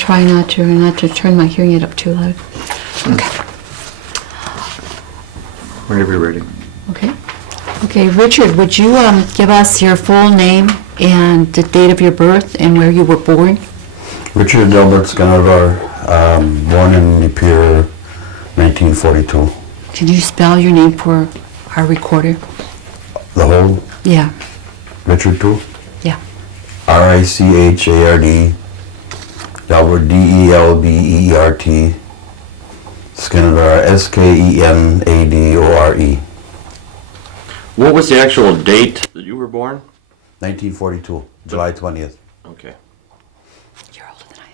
try not to turn my hearing aid up too loud. Okay. Whenever you're ready. Okay. Okay, Richard, would you give us your full name and the date of your birth and where you were born? Richard Delbert, Skenandore, born in Lapeer, 1942. Can you spell your name for our recorder? The whole Yeah. Richard too? Yeah. Richard, Delbert, Delbert, Skenandore, Skenadore. What was the actual date that you were born? 1942, July 20th. Okay. You're older than I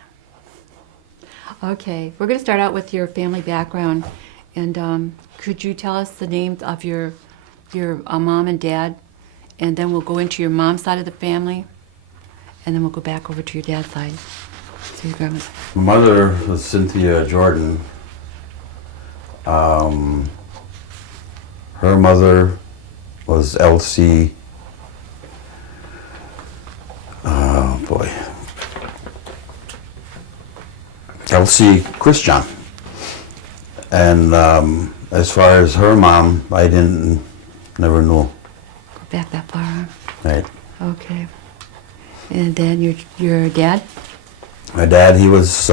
am. Okay, we're going to start out with your family background. And could you tell us the names of your mom and dad? And then we'll go into your mom's side of the family. And then we'll go back over to your dad's side. So your grandma's. My mother was Cynthia Jordan. Her mother was Elsie. Oh boy. Elsie Christian. And as far as her mom, I never knew. Go back that far, huh? Right. Okay. And then your dad? My dad, he was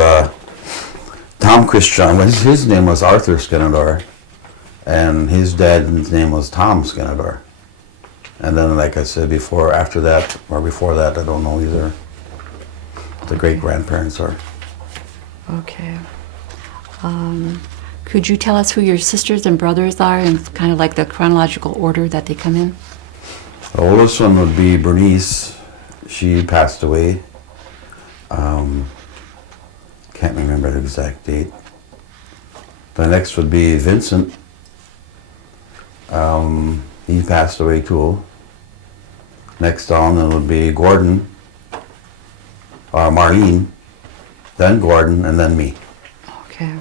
Tom Christian. His name was Arthur Skenandore, and his dad's name was Tom Skenandore. And then, like I said before, after that, or before that, I don't know either. The great-grandparents are. Okay. Could you tell us who your sisters and brothers are and kind of like the chronological order that they come in? The oldest one would be Bernice. She passed away. Can't remember the exact date. The next would be Vincent. He passed away too. Next on it would be Gordon, Marlene, then Gordon, and then me. Okay.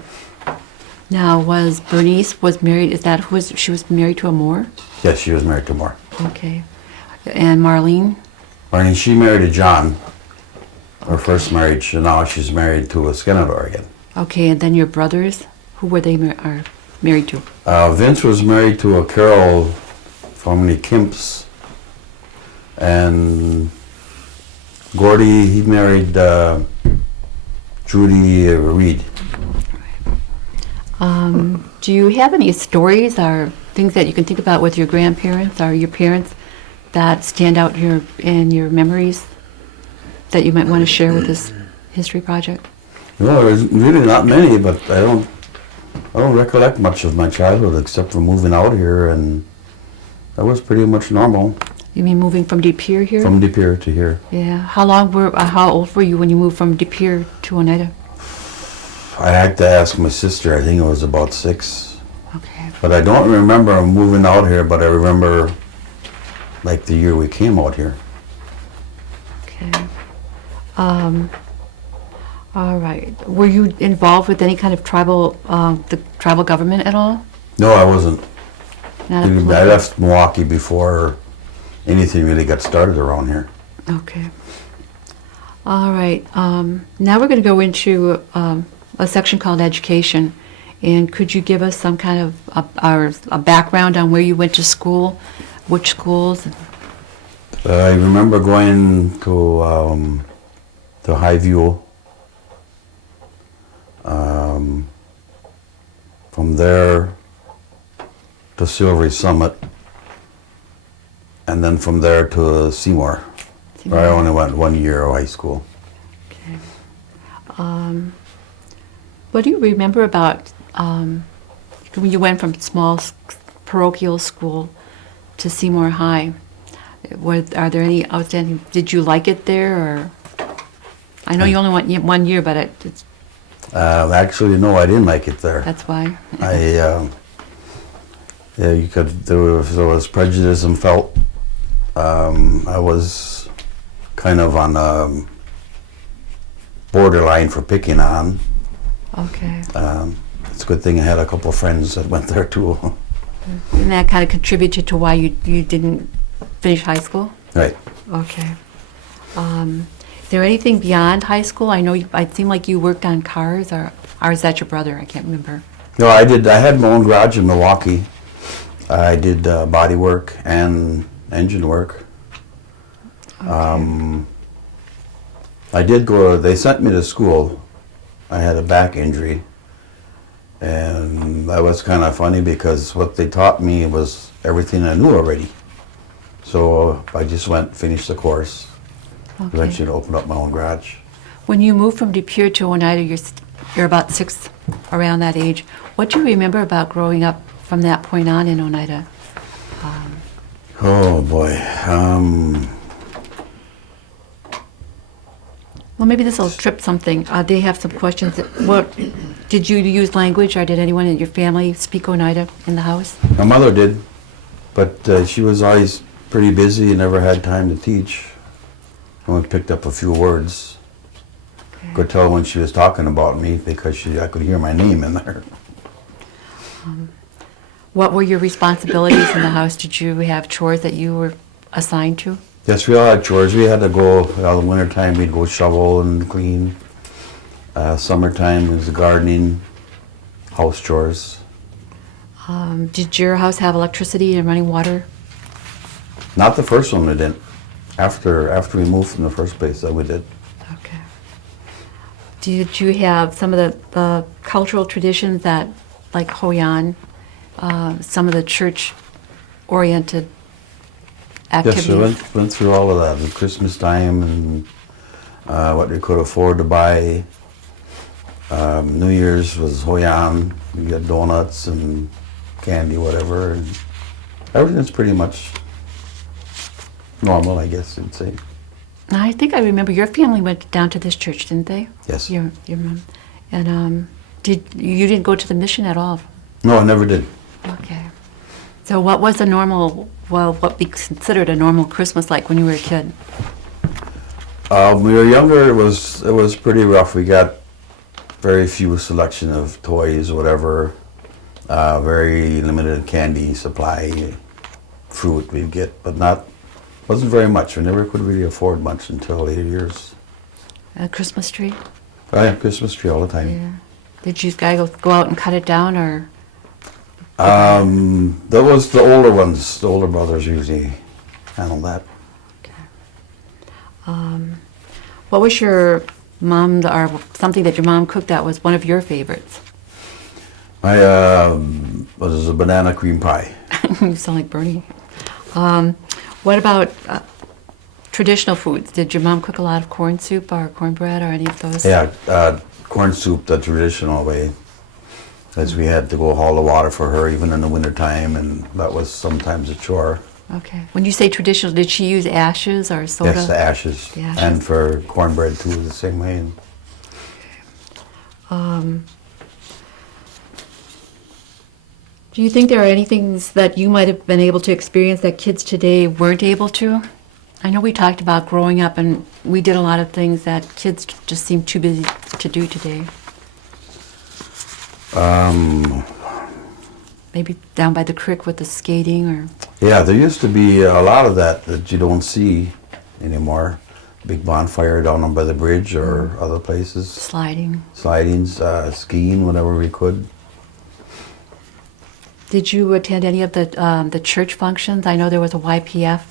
Now, was Bernice married? Is that who was she was married to a Moor? Yes, she was married to Moore. Okay. And Marlene? Marlene, she married to John, her first marriage, and now she's married to a Skenandore again. Okay, and then your brothers? Who were they are married to? Vince was married to a Carol from the Kimps, and Gordy, he married Judy Reed. Do you have any stories or things that you can think about with your grandparents or your parents that stand out in your memories that you might want to share with this history project? No, there's really not many, but I don't recollect much of my childhood except for moving out here, and that was pretty much normal. You mean moving from De Pere here? From De Pere to here. Yeah. How old were you when you moved from De Pere to Oneida? I had to ask my sister. I think it was about 6. Okay. But I don't remember moving out here, but I remember like the year we came out here. Okay. All right. Were you involved with any kind of the tribal government at all? No, I wasn't. Not a I political- left Milwaukee before anything really got started around here. Okay. All right. Now we're going to go into a section called education. And could you give us some kind of a background on where you went to school, which schools? I remember going to Highview. From there to Silvery Summit, and then from there to Seymour, where I only went 1 year of high school. Okay. What do you remember about when you went from small parochial school to Seymour High? Are there any outstanding? Did you like it there, or? I know you only went 1 year, but it's. Actually, no, I didn't like it there. That's why. There was prejudice and felt. I was kind of on a borderline for picking on. Okay. It's a good thing I had a couple of friends that went there too. And that kind of contributed to why you didn't finish high school? Right. Okay. there anything beyond high school? I know it seemed like you worked on cars, or is that your brother? I can't remember. No, I did. I had my own garage in Milwaukee. I did body work and engine work. Okay. I did go. They sent me to school. I had a back injury, and that was kind of funny because what they taught me was everything I knew already. So I just went, finished the course, Okay. eventually opened up my own garage. When you moved from De Pere to Oneida, you're about 6, around that age. What do you remember about growing up from that point on in Oneida? Oh boy. Well, maybe this will trip something. They have some questions. What did you use language, or did anyone in your family speak Oneida in the house? My mother did, but she was always pretty busy and never had time to teach. I only picked up a few words. Okay. Could tell when she was talking about me because I could hear my name in there. What were your responsibilities in the house? Did you have chores that you were assigned to? Yes, we all had chores. We had to go, in the wintertime we'd go shovel and clean. Summertime was the gardening, house chores. Did your house have electricity and running water? Not the first one we didn't. After we moved from the first place that we did. Okay. Did you have some of the cultural traditions that, like Hoyan, some of the church-oriented activities? Yes, we went through all of that. At Christmas time and what we could afford to buy. New Year's was Hoyan. You get donuts and candy, whatever. And everything's pretty much normal, I guess you'd say. I think I remember your family went down to this church, didn't they? Yes. Your mom. And you didn't go to the mission at all? No, I never did. Okay. So what was a normal, what we considered a normal Christmas like when you were a kid? When we were younger, it was pretty rough. We got very few selection of toys, or whatever. Very limited candy supply, fruit we'd get, but wasn't very much. We never could really afford much until later years. A Christmas tree? I had Christmas tree all the time. Yeah. Did you guys go out and cut it down, or? That was the older ones. The older brothers usually handle that. Okay. What was your mom, or something that your mom cooked that was one of your favorites? My was a banana cream pie. You sound like Bernie. What about traditional foods? Did your mom cook a lot of corn soup or cornbread or any of those? Yeah, corn soup the traditional way. As we had to go haul the water for her even in the wintertime, and that was sometimes a chore. Okay. When you say traditional, did she use ashes or soda? Yes, the ashes. The ashes. And for cornbread too, the same way. Do you think there are any things that you might have been able to experience that kids today weren't able to? I know we talked about growing up, and we did a lot of things that kids just seem too busy to do today. Maybe down by the creek with the skating, or... Yeah, there used to be a lot of that you don't see anymore. Big bonfire down by the bridge or other places. sliding. Slidings, skiing, whenever we could. Did you attend any of the church functions? I know there was a YPF.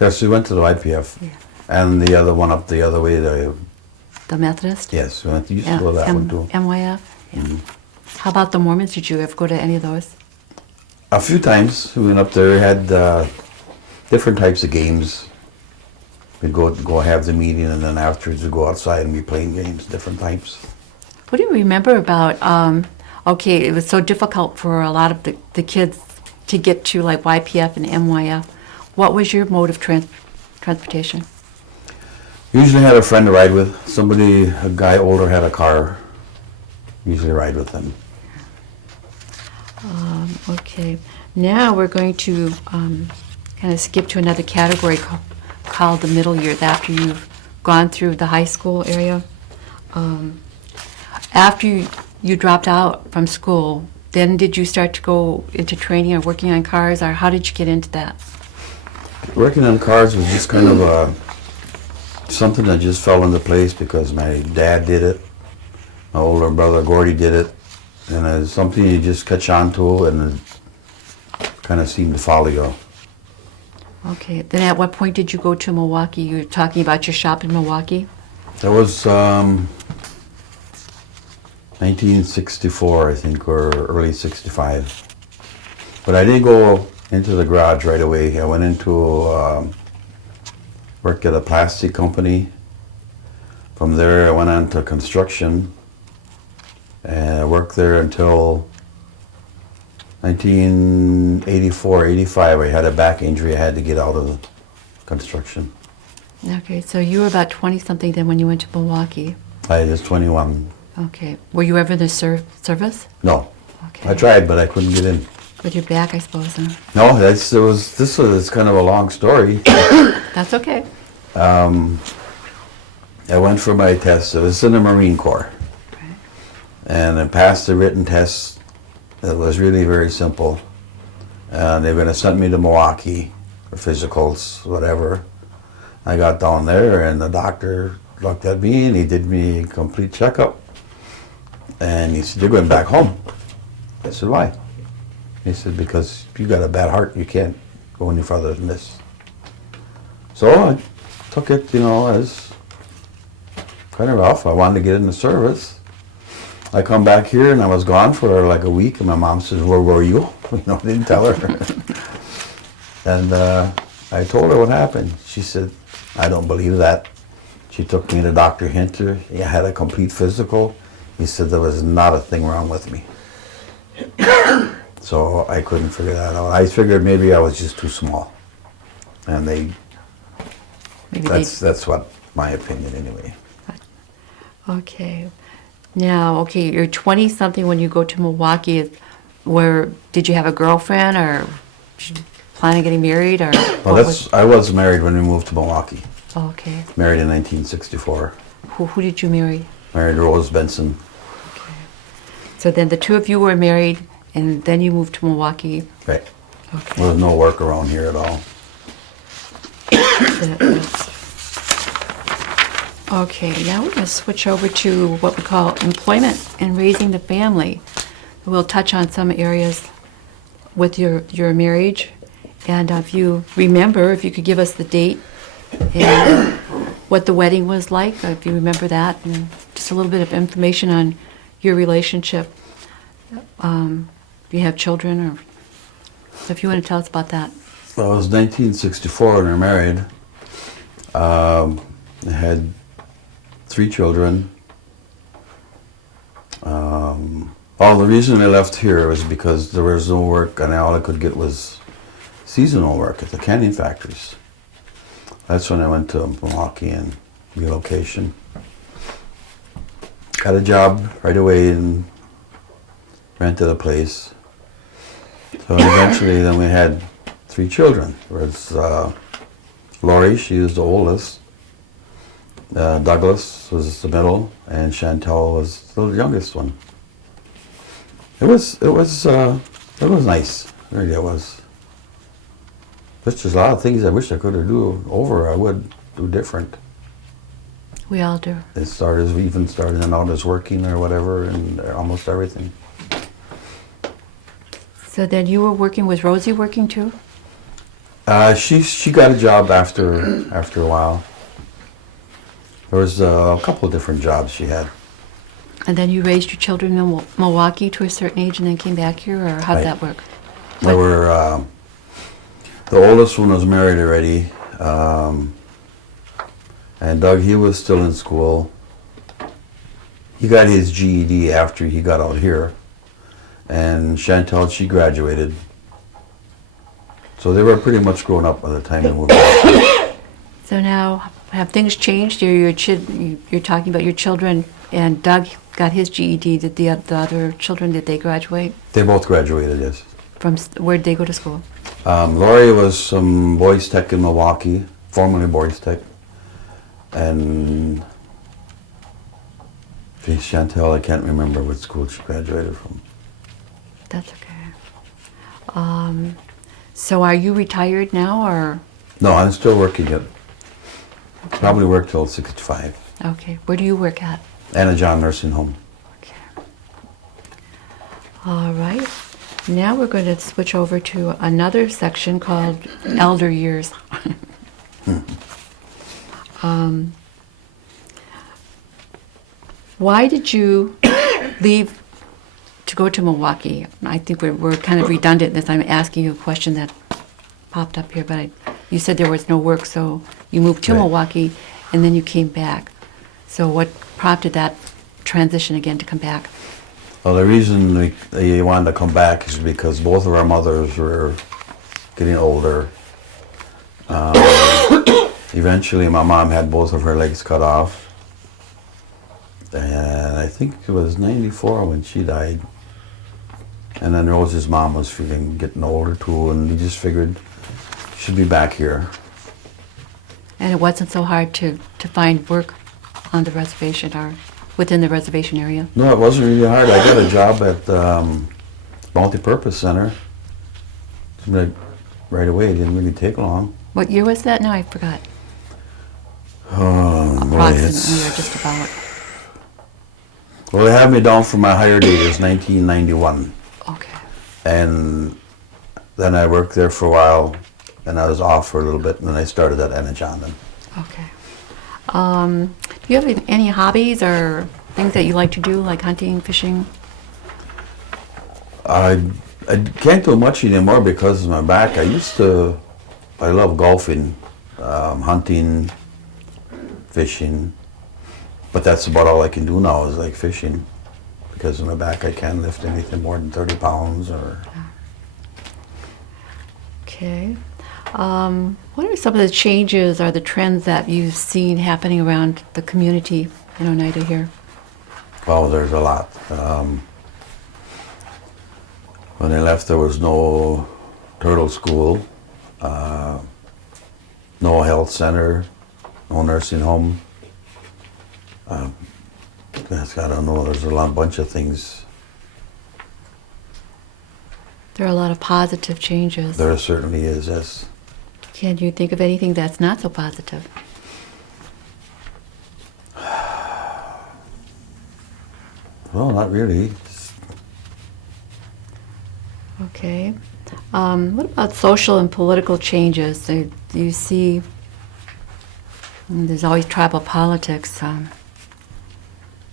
Yes, we went to the YPF. Yeah. And the other one up the other way, The Methodist? yes, we used to go to that one too. MYF? Yeah. How about the Mormons? Did you ever go to any of those? A few times we went up there, had different types of games. We'd go have the meeting, and then afterwards we'd go outside and be playing games, different types. What do you remember about, okay, it was so difficult for a lot of the kids to get to like YPF and MYF. What was your mode of transportation? Usually had a friend to ride with. A guy older had a car. Usually ride with them. Okay, now we're going to kind of skip to another category called the middle years, after you've gone through the high school area. After you dropped out from school, then did you start to go into training or working on cars, or how did you get into that? Working on cars was just kind of something that just fell into place because my dad did it, my older brother Gordy did it, and it's something you just catch on to and it kind of seemed to follow you. Okay. Then at what point did you go to Milwaukee? You were talking about your shop in Milwaukee? That was 1964, I think, or early 65. But I didn't go into the garage right away. I went into work at a plastic company. From there, I went on to construction, and I worked there until 1984, 85. I had a back injury. I had to get out of the construction. Okay, so you were about 20-something then when you went to Milwaukee. I was 21. Okay. Were you ever in the service? No, Okay. I tried, but I couldn't get in. With your back, I suppose, huh? No, this was kind of a long story. That's okay. I went for my test. It was in the Marine Corps. Okay. And I passed the written test. It was really very simple. And they were going to send me to Milwaukee for physicals, whatever. I got down there and the doctor looked at me and he did me a complete checkup. And he said, "You're going back home." I said, "Why?" He said, "Because you got a bad heart. You can't go any further than this." So I took it, as kind of rough. I wanted to get in the service. I come back here and I was gone for like a week, and my mom says, "Where were you?" I didn't tell her. And I told her what happened. She said, "I don't believe that." She took me to Dr. Hinter. He had a complete physical. He said there was not a thing wrong with me. So I couldn't figure that out. I figured maybe I was just too small. And that's what my opinion anyway. Okay. Now, you're 20-something when you go to Milwaukee. Did you have a girlfriend, or did you plan on getting married, or? Well, I was married when we moved to Milwaukee. Okay. Married in 1964. Who did you marry? Married Rose Benson. Okay. So then the two of you were married, and then you moved to Milwaukee. Right. Okay. There was no work around here at all. Okay, now we're going to switch over to what we call employment and raising the family. We'll touch on some areas with your marriage, and if you remember, if you could give us the date and what the wedding was like, if you remember that, and just a little bit of information on your relationship. Do you have children, or so if you want to tell us about that. Well, it was 1964 when we were married. I had 3 children. The reason I left here was because there was no work, and all I could get was seasonal work at the canning factories. That's when I went to Milwaukee and relocation. Got a job right away and rented a place. So eventually then we had 3 children. There was Lori, she was the oldest. Douglas was the middle, and Chantel was the youngest one. It was nice, really it was. There's just a lot of things I wish I could have do over. I would do different. We all do. It even started out as working or whatever, and almost everything. So then you were working, was Rosie working too? She got a job after a while. There was a couple of different jobs she had. And then you raised your children in Milwaukee to a certain age and then came back here, or how did that work? There were, the oldest one was married already, and Doug, he was still in school. He got his GED after he got out here, and Chantel, she graduated. So they were pretty much grown up by the time they moved back. So now, have things changed? You're talking about your children, and Doug got his GED. Did the other children, did they graduate? They both graduated, yes. Where did they go to school? Lori was some Boys Tech in Milwaukee, formerly Boys Tech. And Chantel, I can't remember what school she graduated from. That's okay. So are you retired now, or? No, I'm still working it. Probably worked till 65. Okay. Where do you work at? Anna John Nursing Home. Okay. All right. Now we're going to switch over to another section called Elder Years. Why did you leave to go to Milwaukee? I think we're kind of redundant in this. I'm asking you a question that popped up here, but you said there was no work, so you moved to Right. Milwaukee, and then you came back. So what prompted that transition again to come back? Well, the reason we wanted to come back is because both of our mothers were getting older. Eventually, my mom had both of her legs cut off. And I think it was 94 when she died. And then Rose's mom was getting older too, and we just figured she'd be back here. And it wasn't so hard to find work on the reservation or within the reservation area? No, it wasn't really hard. I got a job at Multi-Purpose Center. Right away, it didn't really take long. What year was that? No, I forgot. Oh, boy, Approximately, or just about. Well, they had me down for my hire date is 1991. Okay. And then I worked there for a while, and I was off for a little bit, and then I started at Anna John then. Okay. Do you have any hobbies or things that you like to do, like hunting, fishing? I can't do much anymore because of my back. I love golfing, hunting, fishing, but that's about all I can do now is like fishing. Because of my back, I can't lift anything more than 30 pounds or... Okay. What are some of the changes or the trends that you've seen happening around the community in Oneida here? Well, there's a lot. When I left, there was no turtle school, no health center, no nursing home. I don't know, there's a bunch of things. There are a lot of positive changes. There certainly is, yes. Can you think of anything that's not so positive? Well, not really. Okay. What about social and political changes? Do you see, there's always tribal politics,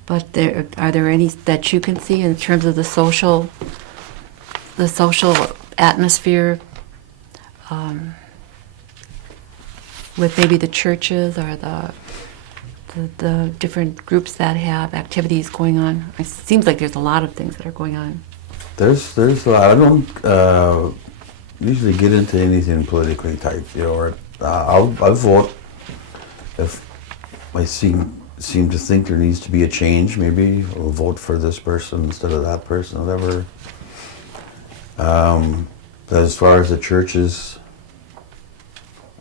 but are there any that you can see in terms of the social atmosphere with maybe the churches or the different groups that have activities going on? It seems like there's a lot of things that are going on. There's a lot. I don't usually get into anything politically type, or I'll vote if I seem to think there needs to be a change. Maybe I'll vote for this person instead of that person, whatever. But as far as the churches,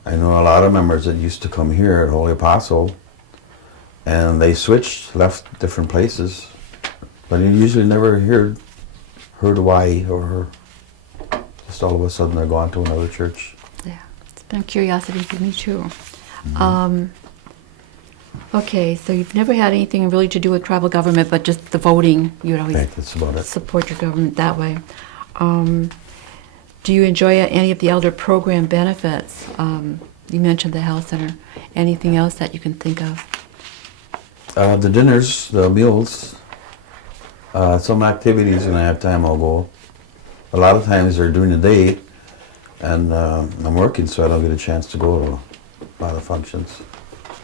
I know a lot of members that used to come here at Holy Apostle, and they switched, left different places, but you usually never heard why, or just all of a sudden they're going to another church. Yeah, it's been a curiosity for me too. Okay, so you've never had anything really to do with tribal government, but just the voting. You would always Right, that's about it. support your government that way. Do you enjoy any of the elder program benefits? You mentioned the health center. Anything else that you can think of? The dinners, the meals, some activities when I have time I'll go. A lot of times they're during the day, and I'm working, so I don't get a chance to go to a lot of functions.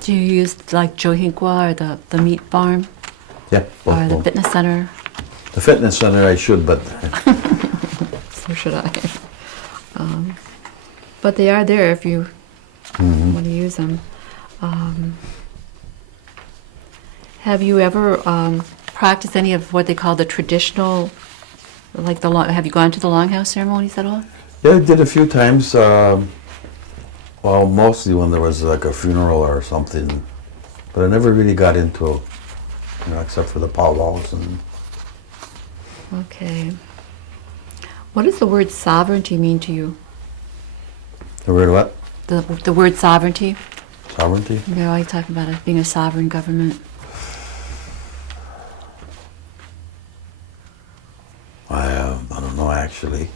Do you use like Johinqua or the meat farm Yeah, or the both. fitness center? The fitness center I should, but So should I. But they are there if you want to use them. Have you ever practiced any of what they call the traditional, like have you gone to the longhouse ceremonies at all? yeah, I did a few times. Well, mostly when there was like a funeral or something, but I never really got into, except for the powwows and. Okay. What does the word sovereignty mean to you? The word what? The word sovereignty? Sovereignty? They're always talking about it being a sovereign government. I don't know, actually.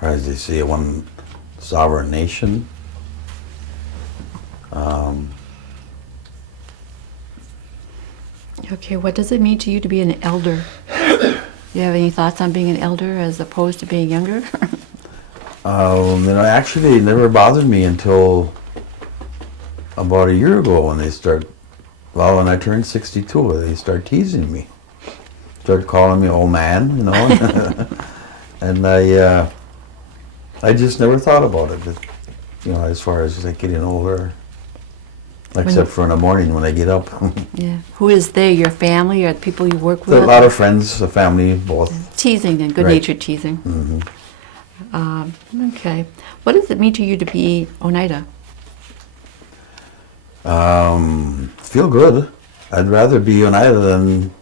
Or as they say, one sovereign nation. Okay, what does it mean to you to be an elder? Do you have any thoughts on being an elder as opposed to being younger? Actually, it never bothered me until about a year ago when when I turned 62, they started teasing me. Started calling me old man, you know. And I just never thought about it, as far as like getting older. Except for in the morning when I get up. Yeah. Who is they? Your family or the people you work with? There are a lot of friends, the family, both. Teasing then, good-natured teasing. Okay. What does it mean to you to be Oneida? Feel good. I'd rather be Oneida than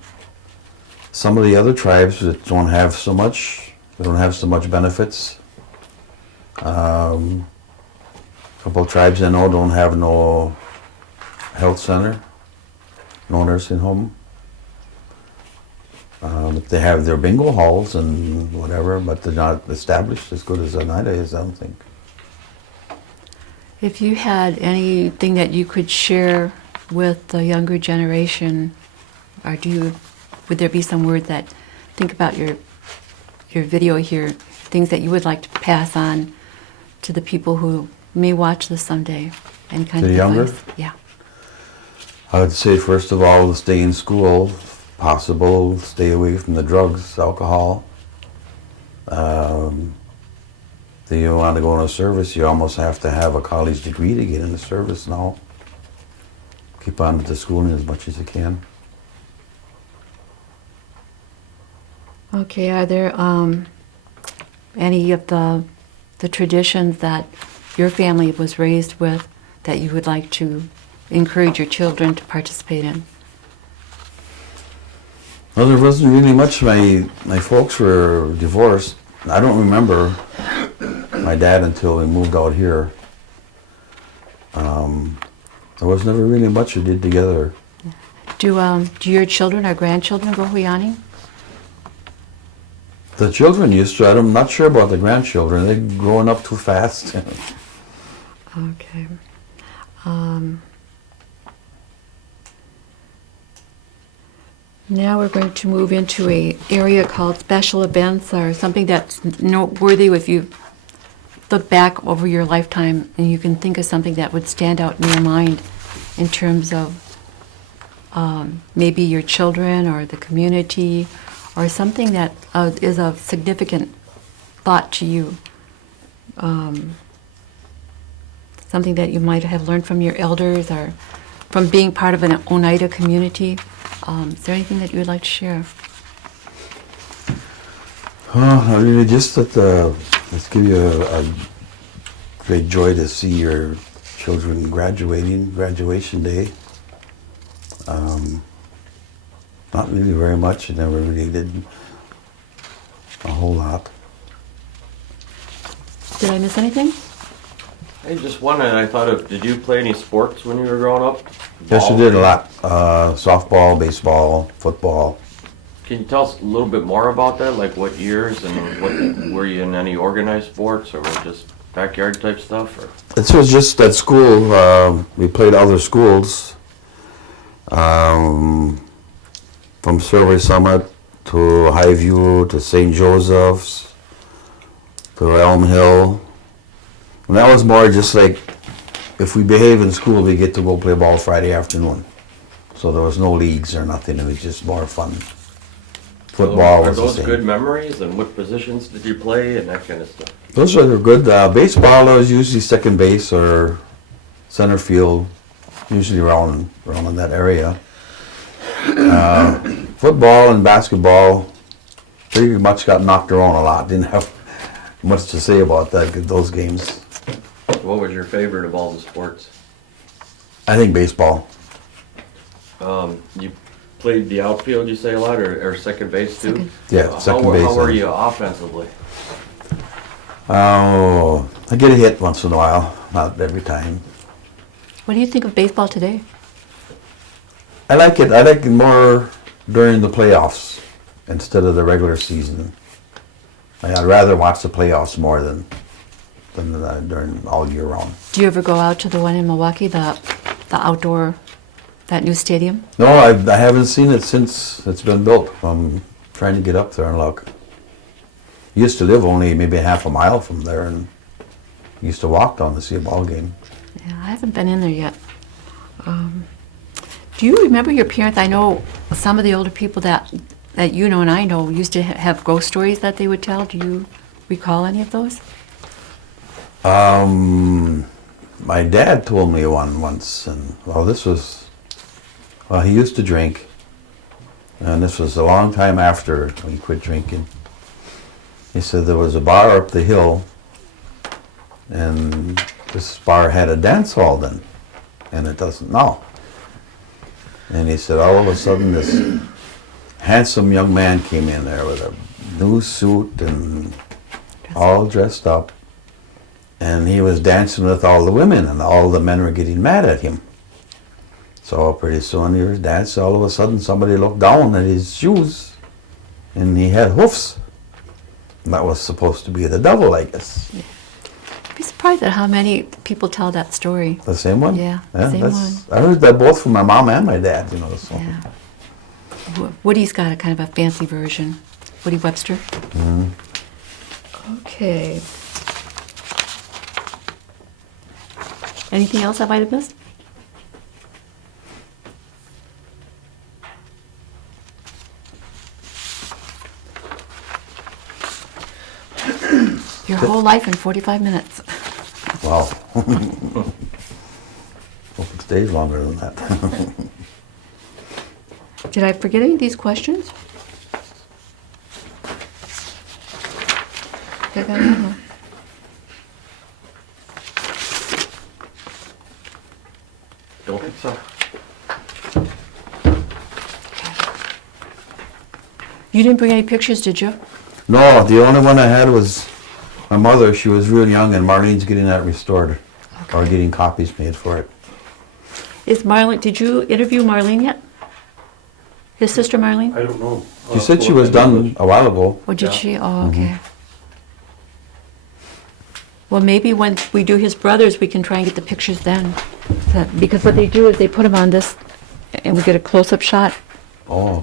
some of the other tribes that don't have so much. They don't have so much benefits. A couple of tribes I know don't have no health center, no nursing home. They have their bingo halls and whatever, but they're not established as good as Oneida is, I don't think. If you had anything that you could share with the younger generation, or would there be some word that, think about your video here, things that you would like to pass on to the people who may watch this someday? Any kind The of younger? advice? Yeah. I would say, first of all, stay in school, if possible, stay away from the drugs, alcohol. If you want to go into service, you almost have to have a college degree to get into service now. Keep on with the schooling as much as you can. Okay, are there any of the traditions that your family was raised with that you would like to encourage your children to participate in? Well, there wasn't really much. My folks were divorced. I don't remember my dad until we moved out here. There was never really much we did together. Do your children or grandchildren go huyani? The children used to. I'm not sure about the grandchildren. They're growing up too fast. Okay. Now we're going to move into an area called special events, or something that's noteworthy. If you look back over your lifetime and you can think of something that would stand out in your mind in terms of maybe your children or the community, or something that is of significant thought to you, something that you might have learned from your elders or from being part of an Oneida community. Is there anything that you would like to share? I mean, just that let's give you a great joy to see your children graduation day. Not really very much. I never really did a whole lot. Did I miss anything? I just wondered, did you play any sports when you were growing up? Yes, I Ball? did a lot. Softball, baseball, football. Can you tell us a little bit more about that? Like what years and were you in any organized sports or was it just backyard type stuff? Or? It was just at school. We played other schools. From Silver Summit to Highview to St. Joseph's to Elm Hill. And that was more just like, if we behave in school, we get to go play ball Friday afternoon. So there was no leagues or nothing. It was just more fun. Football Are was the those same. good memories? And what positions did you play and that kind of stuff? Those are good. Baseball, I was usually second base or center field, usually around in that area. Football and basketball pretty much got knocked around a lot. Didn't have much to say about those games. What was your favorite of all the sports? I think baseball. You played the outfield, you say a lot, or second base too? Second. Yeah, second base. How were you offensively? Oh, I get a hit once in a while, not every time. What do you think of baseball today? I like it. I like it more during the playoffs instead of the regular season. I'd rather watch the playoffs more than during all year round. Do you ever go out to the one in Milwaukee, the outdoor, that new stadium? No, I haven't seen it since it's been built. I'm trying to get up there and look. Used to live only maybe half a mile from there, and used to walk down to see a ball game. Yeah, I haven't been in there yet. Do you remember your parents? I know some of the older people that you know and I know used to have ghost stories that they would tell. Do you recall any of those? My dad told me one once, and he used to drink, and this was a long time after he quit drinking. He said there was a bar up the hill, and this bar had a dance hall then, and it doesn't now. And he said all of a sudden this handsome young man came in there with a new suit and all dressed up, and he was dancing with all the women, and all the men were getting mad at him. So pretty soon he was dancing, all of a sudden somebody looked down at his shoes, and he had hoofs. And that was supposed to be the devil, I guess. I'd be surprised at how many people tell that story. The same one? Yeah, same one. I heard that both from my mom and my dad, So. Yeah. Woody's got a kind of a fancy version. Woody Webster. Mm-hmm. Okay. Anything else I might have missed? Your whole life in 45 minutes. Wow. Hope it stays longer than that. Did I forget any of these questions? I don't know. Don't think so. You didn't bring any pictures, did you? No, the only one I had was my mother. She was real young, and Marlene's getting that restored, or getting copies made for it. Is Marlene? Did you interview Marlene yet? His sister Marlene? I don't know. She said she was done a while ago. Or did Yeah. she? Oh, okay. Well, maybe when we do his brothers, we can try and get the pictures then. Because what they do is they put them on this, and we get a close-up shot. Oh.